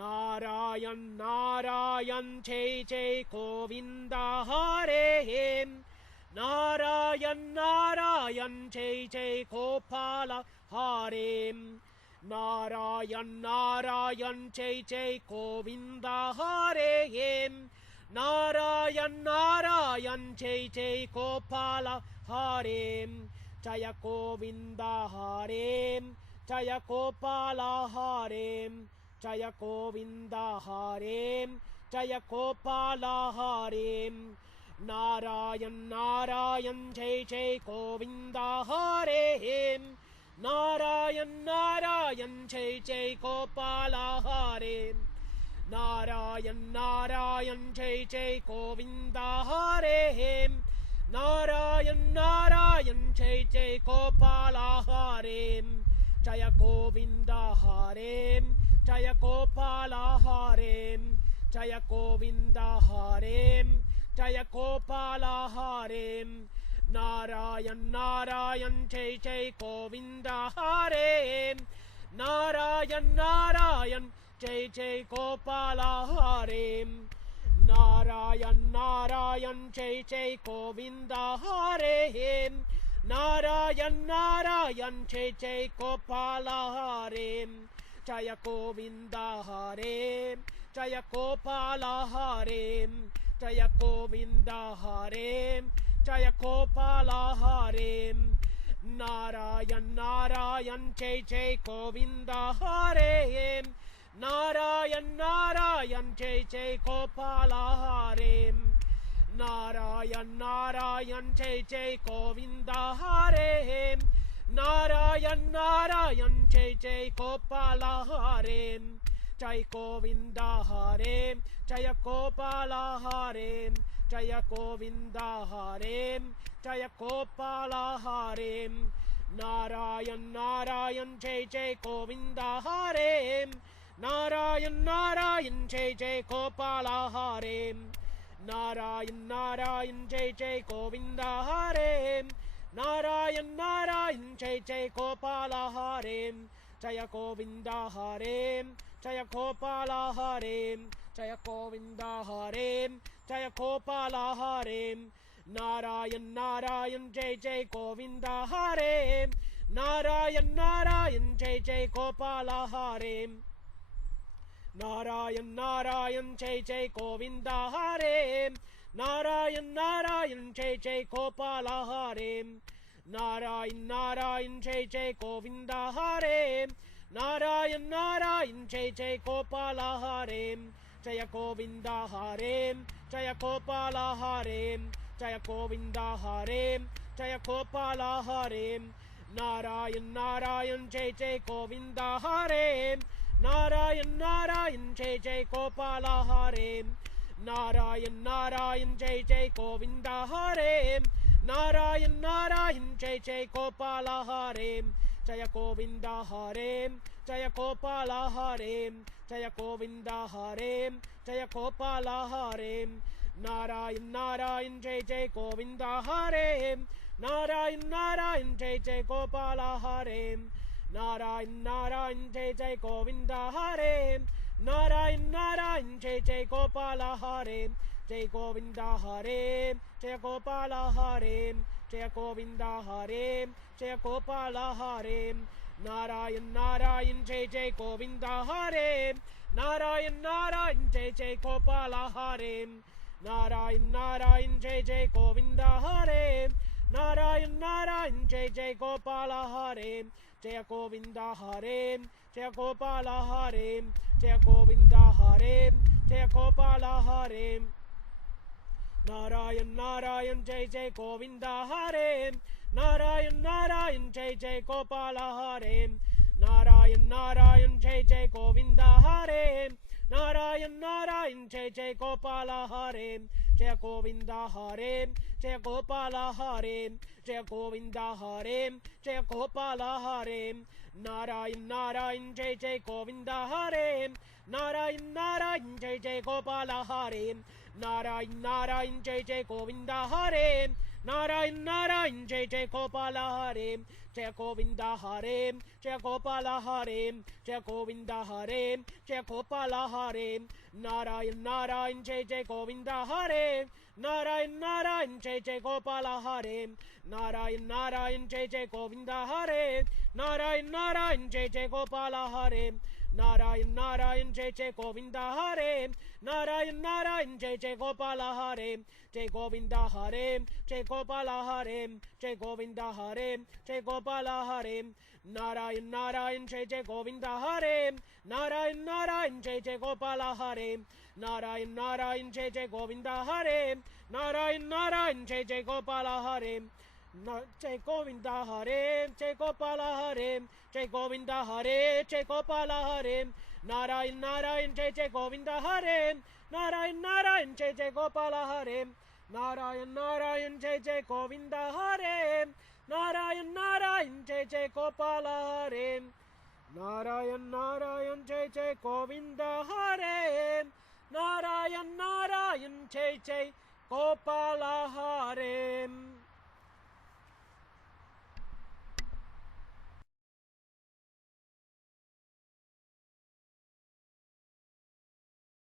नारायण नारायण जय जय गोविंद हरे नारायण नारायण जय जय गोपाल हरे नारायण नारायण जय जय गोविंद हरे नारायण नारायण जय जय गोपाल हरे जय गोविंद हरे जय गोपाल हरे जय गोविंद हरे जय गोपाल हरे नारायण नारायण जय जय गोविंद हरे नारायण नारायण जय जय गोपाल हरे नारायण नारायण जय जय गोविंद हरे नारायण नारायण जय जय गोपाल हरे जय गोविंद हरे जय गोपाल हरे जय गोविंद हरे जय गोपाल हरे नारायण नारायण जय जय गोविंद हरे नारायण नारायण जय जय गोपाल हरे नारायण नारायण जय जय गोविंद हरे नारायण नारायण जय जय गोपाल हरे जय गोविंद हरे जय गोपाल हरे जय गोविंद हरे जय गोपाल हरे नारायण नारायण जय जय गोविंद हरे नारायण नारायण जय जय गोपाल हरे नारायण नारायण जय जय गोविंद हरे नारायण नारायण जय जय गोपाल हरे जय गोविंद हरे जय गोपाल हरे जय गोविंद हरे जय गोपाल हरे नारायण नारायण जय जय गोविंद हरे नारायण नारायण जय जय गोपाल हरे नारायण नारायण जय जय गोविंद हरे नारायण नारायण जय जय गोपाल हरे जय गोविंद हरे जय गोपाल हरे जय गोविंद हरे जय गोपाल हरे नारायण नारायण जय जय गोविंद हरे नारायण नारायण जय जय गोपाल हरे नारायण नारायण जय जय गोविंद हरे नारायण नारायण जय जय गोपाल हरे नारायण नारायण जय जय गोविंद हरे नारायण नारायण जय जय गोपाल हरे जय गोविंद हरे जय गोपाल हरे जय गोविंद हरे जय गोपाल हरे नारायण नारायण जय जय गोविंद हरे नारायण नारायण जय जय गोपाल हरे नारायण नारायण जय जय गोविंद हरे नारायण नारायण जय जय गोपाल हरे जय गोविंद हरे जय गोपाल हरे जय गोविंद हरे जय गोपाल हरे नारायण नारायण जय जय गोविंद हरे नारायण नारायण जय जय गोपाल हरे नारायण नारायण जय जय गोविंद हरे नारायण नारायण जय जय गोपाल हरे जय गोविंद हरे जय गोपाल हरे जय गोविंद हरे जय गोपाल हरे नारायण नारायण जय जय गोविंद हरे नारायण नारायण जय जय गोपाल हरे नारायण नारायण जय जय गोविंद हरे नारायण नारायण जय जय गोपाल हरे जय गोविंद हरे जय गोपाल हरे जय गोविंद हरे जय गोपाल हरे नारायण नारायण जय जय गोविंद हरे नारायण नारायण जय जय गोपाल हरे नारायण नारायण जय जय गोविंद हरे नारायण नारायण जय जय गोपाल हरे जय गोविंद हरे जय गोपाल हरे जय गोविंद हरे जय गोपाल हरे नारायण नारायण जय जय गोविंद हरे नारायण नारायण जय जय गोपाल हरे नारायण नारायण जय जय गोविंद हरे नारायण नारायण जय जय गोपाल हरे जय गोविंद हरे जय गोपाल हरे जय गोविंद हरे जय गोपाल हरे नारायण नारायण जय जय गोविंद हरे नारायण नारायण जय जय गोपाल हरे नारायण नारायण जय जय गोविंद हरे नारायण नारायण जय जय गोपाल हरे नारायण नारायण जय जय गोविंद हरे नारायण नारायण जय जय गोपाल हरे जय गोविंद हरे जय गोपाल हरे जय गोविंद हरे जय गोपाल हरे नारायण नारायण जय जय गोविंद हरे नारायण नारायण जय जय गोपाल हरे नारायण नारायण जय जय गोविंद हरे नारायण नारायण जय जय गोपाल हरे जय गोविंद हरे जय गोपाल हरे जय गोविंद हरे जय गोपाल हरे नारायण नारायण जय जय गोविंद हरे नारायण नारायण जय जय गोपाल हरे नारायण नारायण जय जय गोविंद हरे नारायण नारायण जय जय गोपाल हरे नारायण नारायण जय जय गोविंद हरे नारायण नारायण जय जय गोपाल हरे।